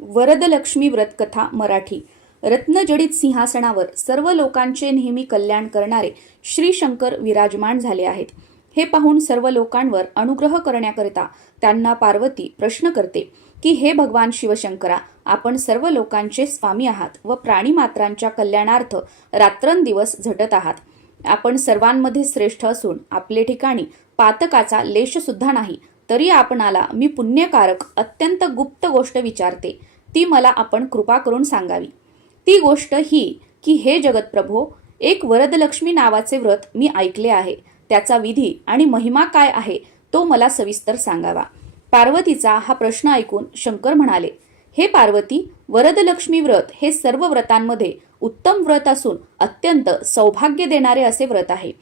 वरदलक्ष्मी व्रतकथा मराठी. रत्नजडित सिंहासनावर सर्व लोकांचे नेहमी कल्याण करणारे श्री शंकर विराजमान झाले आहेत. हे पाहून सर्व लोकांवर अनुग्रह करण्याकरिता त्यांना पार्वती प्रश्न करते की हे भगवान शिवशंकरा, आपण सर्व लोकांचे स्वामी आहात व प्राणीमात्रांच्या कल्याणार्थ रात्रंदिवस झटत आहात. आपण सर्वांमध्ये श्रेष्ठ असून आपले ठिकाणी पातकाचा लेश सुद्धा नाही, तरी आपणाला मी पुण्यकारक अत्यंत गुप्त गोष्ट विचारते, ती मला आपण कृपा करून सांगावी. ती गोष्ट ही की हे जगतप्रभो, एक वरदलक्ष्मी नावाचे व्रत मी ऐकले आहे. त्याचा विधी आणि महिमा काय आहे तो मला सविस्तर सांगावा. पार्वतीचा हा प्रश्न ऐकून शंकर म्हणाले, हे पार्वती, वरदलक्ष्मी व्रत हे सर्व व्रतांमध्ये उत्तम व्रत असून अत्यंत सौभाग्य देणारे असे व्रत आहे.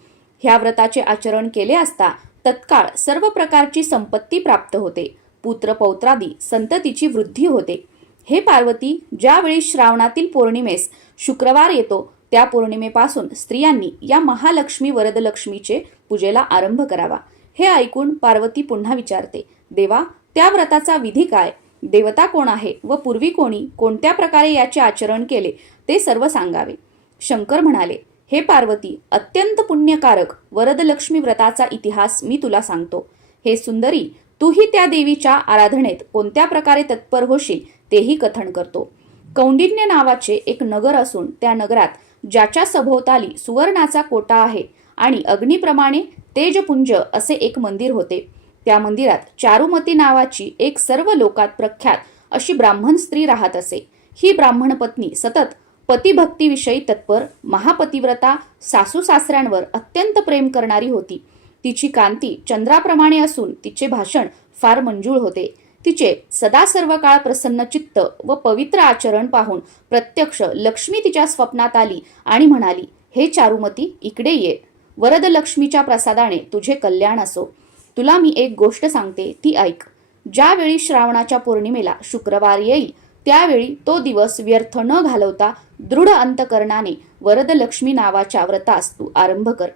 ह्या व्रताचे आचरण केले असता तत्काळ सर्व प्रकारची संपत्ती प्राप्त होते. पुत्र पौत्रादी संततीची वृद्धी होते. हे पार्वती, ज्यावेळी श्रावणातील पौर्णिमेस शुक्रवार येतो त्या पौर्णिमेपासून स्त्रियांनी या महालक्ष्मी वरदलक्ष्मीचे पूजेला आरंभ करावा. हे ऐकून पार्वती पुन्हा विचारते, देवा, त्या व्रताचा विधी काय? देवता कोण आहे व पूर्वी कोणी कोणत्या प्रकारे याचे आचरण केले ते सर्व सांगावे. शंकर म्हणाले, हे पार्वती, अत्यंत पुण्यकारक वरदलक्ष्मी व्रताचा इतिहास मी तुला सांगतो. हे सुंदरी, तूही त्या देवीच्या आराधनेत कोणत्या प्रकारे तत्पर होशील तेही कथन करतो. कौंडिन्य नावाचे एक नगर असून त्या नगरात ज्याच्या सभोवताली सुवर्णाचा कोटा आहे आणि अग्निप्रमाणे तेजपुंज असे एक मंदिर होते. त्या मंदिरात चारुमती नावाची एक सर्व लोकात प्रख्यात अशी ब्राह्मण स्त्री राहत असे. ही ब्राह्मण पत्नी सतत पतिभक्तीविषयी तत्पर, महापतिव्रता, सासू सासऱ्यांवर अत्यंत प्रेम करणारी होती. तिची कांती चंद्राप्रमाणे असून तिचे भाषण फार मंजूळ होते. तिचे सदा सर्व काळ प्रसन्न चित्त व पवित्र आचरण पाहून प्रत्यक्ष लक्ष्मी तिच्या स्वप्नात आली आणि म्हणाली, हे चारुमती, इकडे ये. वरदलक्ष्मीच्या प्रसादाने तुझे कल्याण असो. तुला मी एक गोष्ट सांगते, ती ऐक. ज्यावेळी श्रावणाच्या पौर्णिमेला शुक्रवार येईल त्यावेळी तो दिवस व्यर्थ न घालवता दृढ अंतकरणाने वरदलक्ष्मी नावाच्या व्रतास तू आरंभ कर.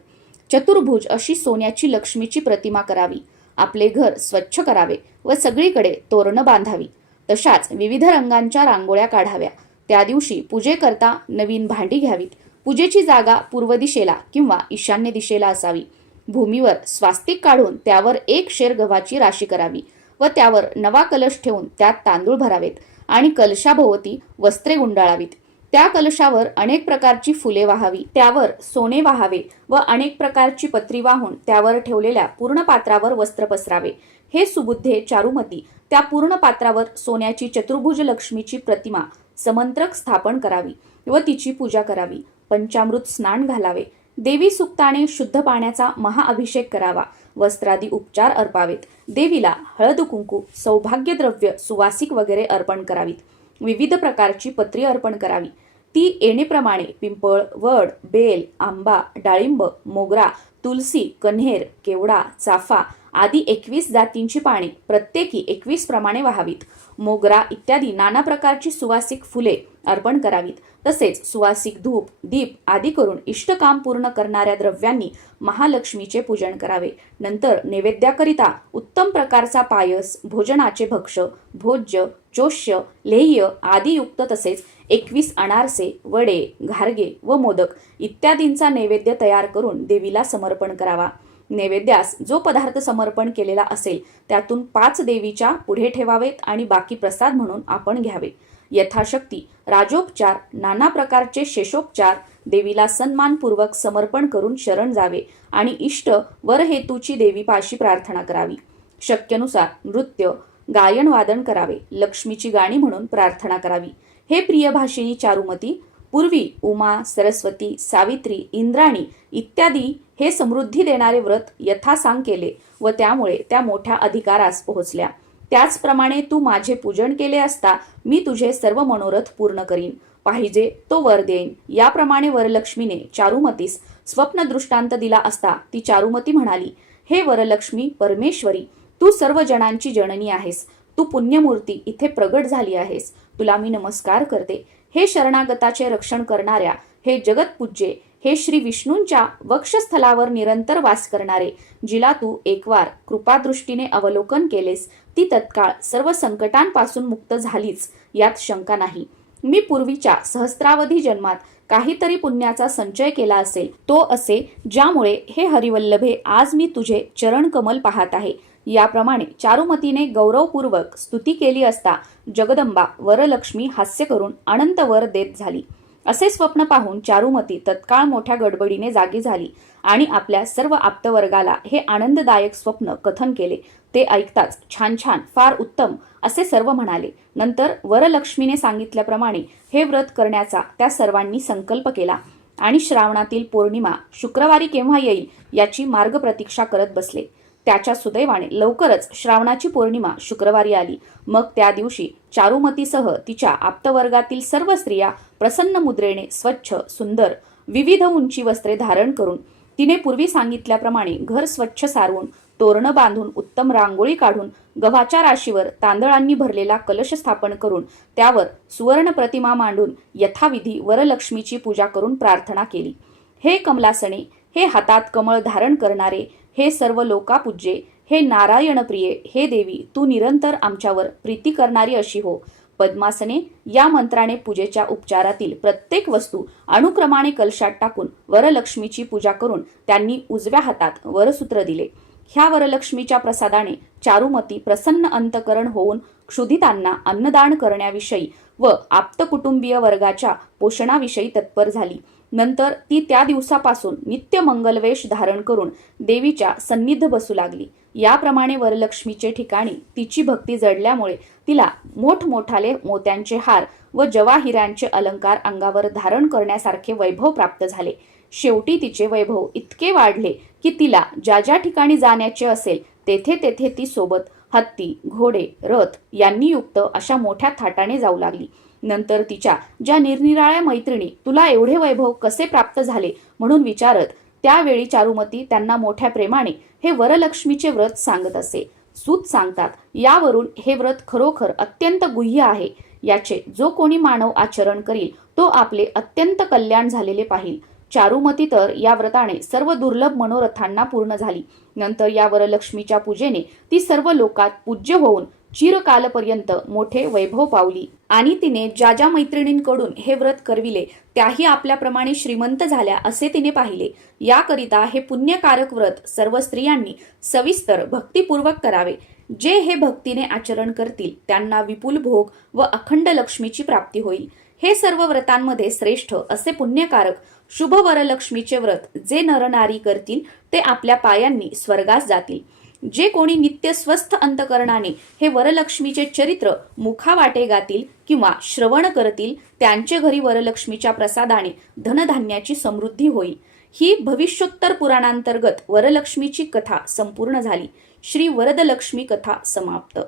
चतुर्भुज अशी सोन्याची लक्ष्मीची प्रतिमा करावी. आपले घर स्वच्छ करावे व सगळीकडे तोरणं बांधावी. तशाच विविध रंगांच्या रांगोळ्या काढाव्या. त्या दिवशी पूजेकरता नवीन भांडी घ्यावीत. पूजेची जागा पूर्व दिशेला किंवा ईशान्य दिशेला असावी. भूमीवर स्वास्तिक काढून त्यावर 1 शेर गव्हाची राशी करावी व त्यावर नवा कलश ठेवून त्यात तांदूळ भरावेत आणि कलशाभोवती वस्त्रे गुंडाळावीत. त्या कलशावर अनेक प्रकारची फुले वाहावी, त्यावर सोने वाहावे व अनेक प्रकारची पत्री वाहून त्यावर ठेवलेल्या पूर्ण पात्रावर वस्त्र पसरावे. हे सुबुद्धे चारुमती, त्या पूर्ण पात्रावर सोन्याची चतुर्भुज लक्ष्मीची प्रतिमा समंत्रक स्थापन करावी व तिची पूजा करावी. पंचामृत स्नान घालावे. देवी सुक्ताने शुद्ध पाण्याचा महाअभिषेक करावा. वस्त्रादी उपचार अर्पावेत. देवीला हळद कुंकू, सौभाग्य द्रव्य, सुवासिक वगैरे अर्पण करावीत. विविध प्रकारची पत्री अर्पण करावी. ती येणेप्रमाणे पिंपळ, वड, बेल, आंबा, डाळिंब, मोगरा, तुलसी, कन्हेर, केवडा, चाफा आदी 21 जातींची पाने प्रत्येकी 21 प्रमाणे वाहावीत. मोगरा इत्यादी नाना प्रकारची सुवासिक फुले अर्पण करावीत. तसेच सुवासिक धूप, दीप आदी करून इष्टकाम पूर्ण करणाऱ्या द्रव्यांनी महालक्ष्मीचे पूजन करावे. नंतर नैवेद्याकरिता उत्तम प्रकारचा पायस, भोजनाचे भक्ष्य, भोज्य, चोष्य, लेह्य आदी युक्त तसेच 21 अनारसे, वडे, घारगे व मोदक इत्यादींचा नैवेद्य तयार करून देवीला समर्पण करावा. नैवेद्यास जो पदार्थ समर्पण केलेला असेल त्यातून 5 देवीच्या पुढे ठेवावेत आणि बाकी प्रसाद म्हणून आपण घ्यावे. यथाशक्ती राजोपचार, नाना प्रकारचे शेषोपचार देवीला सन्मानपूर्वक समर्पण करून शरण जावे आणि इष्ट वर हेतूची देवीपाशी प्रार्थना करावी. शक्यनुसार नृत्य, गायन वादन करावे. लक्ष्मीची गाणी म्हणून प्रार्थना करावी. हे प्रियभाषिणी चारुमती, पूर्वी उमा, सरस्वती, सावित्री, इंद्राणी इत्यादी हे समृद्धी देणारे व्रत यथासांग केले व त्यामुळे त्या मोठ्या अधिकारास पोहोचल्या. त्याचप्रमाणे तू माझे पूजन केले असता मी तुझे सर्व मनोरथ पूर्ण करीन, पाहिजे तो वर देईन. याप्रमाणे वरलक्ष्मीने चारुमतीस स्वप्न दृष्टांत दिला असता ती चारुमती म्हणाली, हे वरलक्ष्मी परमेश्वरी, तू सर्व जणांची जननी आहेस. तू पुण्यमूर्ती इथे प्रगट झाली आहेस. तुला मी नमस्कार करते. हे शरणागताचे रक्षण करणाऱ्या, हे जगतपूज्ये, हे श्री विष्णूंच्या वक्षस्थलावर निरंतर वास करणारे, जिला तू एकवार कृपादृष्टीने अवलोकन केलेस ती तत्काळ सर्व संकटांपासून मुक्त झालीच, यात शंका नाही. मी पूर्वीच्या सहस्रावधी जन्मात काहीतरी पुण्याचा संचय केला असेल, तो असे ज्यामुळे हे हरिवल्लभे आज मी तुझे चरणकमल पाहत आहे. याप्रमाणे चारुमतीने गौरवपूर्वक स्तुती केली असता जगदंबा वरलक्ष्मी हास्य करून अनंत वर देत झाली. असे स्वप्न पाहून चारुमती तत्काळ मोठ्या गडबडीने जागी झाली आणि आपल्या सर्व आप्तवर्गाला हे आनंददायक स्वप्न कथन केले. ते ऐकताच छान छान, फार उत्तम असे सर्व म्हणाले. नंतर वरलक्ष्मीने सांगितल्याप्रमाणे हे व्रत करण्याचा त्या सर्वांनी संकल्प केला आणि श्रावणातील पौर्णिमा शुक्रवारी केव्हा येईल याची मार्ग प्रतीक्षा करत बसले. त्याच्या सुदैवाने लवकरच श्रावणाची पौर्णिमा शुक्रवारी आली. मग त्या दिवशी चारुमतीसह तिच्या आप्तवर्गातील सर्व स्त्रिया प्रसन्न मुद्रेने स्वच्छ सुंदर विविध उंची वस्त्रे धारण करून तिने पूर्वी सांगितल्याप्रमाणे घर स्वच्छ सारवून तोरणं बांधून उत्तम रांगोळी काढून गव्हाच्या राशीवर तांदळांनी भरलेला कलश स्थापन करून त्यावर सुवर्ण प्रतिमा मांडून यथाविधी वरलक्ष्मीची पूजा करून प्रार्थना केली. हे कमलासने, हे हातात कमळ धारण करणारे, हे सर्व लोकापूज्ये, हे नारायणप्रिये, हे देवी तू निरंतर आमच्यावर प्रीती करणारी अशी हो. पद्मासने, या मंत्राने पूजेच्या उपचारातील प्रत्येक वस्तू अनुक्रमाने कलशात टाकून वरलक्ष्मीची पूजा करून त्यांनी उजव्या हातात वरसूत्र दिले. ह्या वरलक्ष्मीच्या प्रसादाने चारुमती प्रसन्न अंतकरण होऊन क्षुधितांना अन्नदान करण्याविषयी व आप्तकुटुंबीय वर्गाच्या पोषणाविषयी तत्पर झाली. नंतर ती त्या दिवसापासून नित्य मंगलवेश धारण करून देवीच्या सन्निध बसू लागली. याप्रमाणे वरलक्ष्मीचे ठिकाणी तिची भक्ती जडल्यामुळे तिला मोठमोठाले मोत्यांचे हार व जवाहिरांचे अलंकार अंगावर धारण करण्यासारखे वैभव प्राप्त झाले. शेवटी तिचे वैभव इतके वाढले की तिला ज्या ज्या ठिकाणी जाण्याचे असेल तेथे तेथे ती सोबत हत्ती, घोडे, रथ यांनी युक्त अशा मोठ्या थाटाने जाऊ लागली. नंतर तिच्या ज्या निरनिराळ्या मैत्रिणी तुला एवढे वैभव कसे प्राप्त झाले म्हणून विचारत, त्यावेळी चारुमती त्यांना मोठ्या प्रेमाने हे वरलक्ष्मीचे व्रत सांगत असे. सूत सांगतात, यावरून हे व्रत खरोखर अत्यंत गुह्य आहे. याचे जो कोणी मानव आचरण करील तो आपले अत्यंत कल्याण झालेले पाहिल. चारुमती तर या व्रताने सर्व दुर्लभ मनोरथांना पूर्ण झाली. नंतर या वरलक्ष्मीच्या पूजेने ती सर्व लोकात पूज्य होऊन चिरकालपर्यंत मोठे वैभव पावली आणि तिने ज्या ज्या मैत्रिणींकडून हे व्रत करविले त्याही आपल्याप्रमाणे श्रीमंत झाल्या असे तिने पाहिले. याकरिता हे पुण्यकारक व्रत सर्व स्त्रियांनी सविस्तर भक्तिपूर्वक करावे. जे हे भक्तीने आचरण करतील त्यांना विपुल भोग व अखंड लक्ष्मीची प्राप्ती होईल. हे सर्व व्रतांमध्ये श्रेष्ठ असे पुण्यकारक शुभ वरलक्ष्मीचे व्रत जे नरनारी करतील ते आपल्या पायांनी स्वर्गास जातील. जे कोणी नित्य स्वस्थ अंतकरणाने हे वरलक्ष्मीचे चरित्र मुखावाटे गातील किंवा श्रवण करतील त्यांचे घरी वरलक्ष्मीच्या प्रसादाने धनधान्याची समृद्धी होईल. ही भविष्योत्तर पुराणांतर्गत वरलक्ष्मीची कथा संपूर्ण झाली. श्री वरदलक्ष्मी कथा समाप्त.